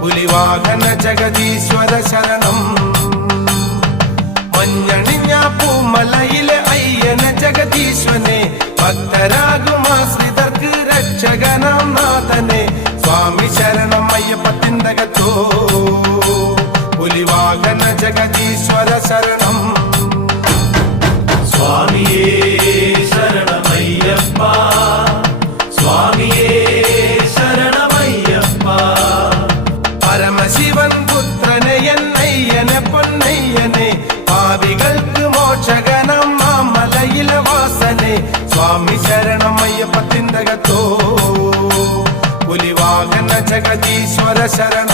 പുലിവാഹന ജഗദീശ്വര ശരണം. മഞ്ഞണിഞ്ഞ പൂമലയിലെ അയ്യന ജഗദീശ്വനെ ഭക്തരാകുമാശ്രിതർക്ക് രക്ഷകനാം നാഥനെ സ്വാമി ശരണം അയ്യപ്പത്തിന്തകത്തോ പുലിവാഹന ജഗദീശ്വര ശരണം. സ്വാമിയേ ശരണമയ്യപ്പ സ്വാമിയേ ശരണമയ്യപ്പ. പരമശിവൻ പുത്രനെ എന്നയ്യനെ പൊന്നയ്യനെ പാപികൾക്ക് മോക്ഷകനം മാമലയിലെ വാസനെ സ്വാമി ശരണം അയ്യപ്പത്തിന്തകത്തോ പുലിവാഹന ജഗദീശ്വര ശരണം.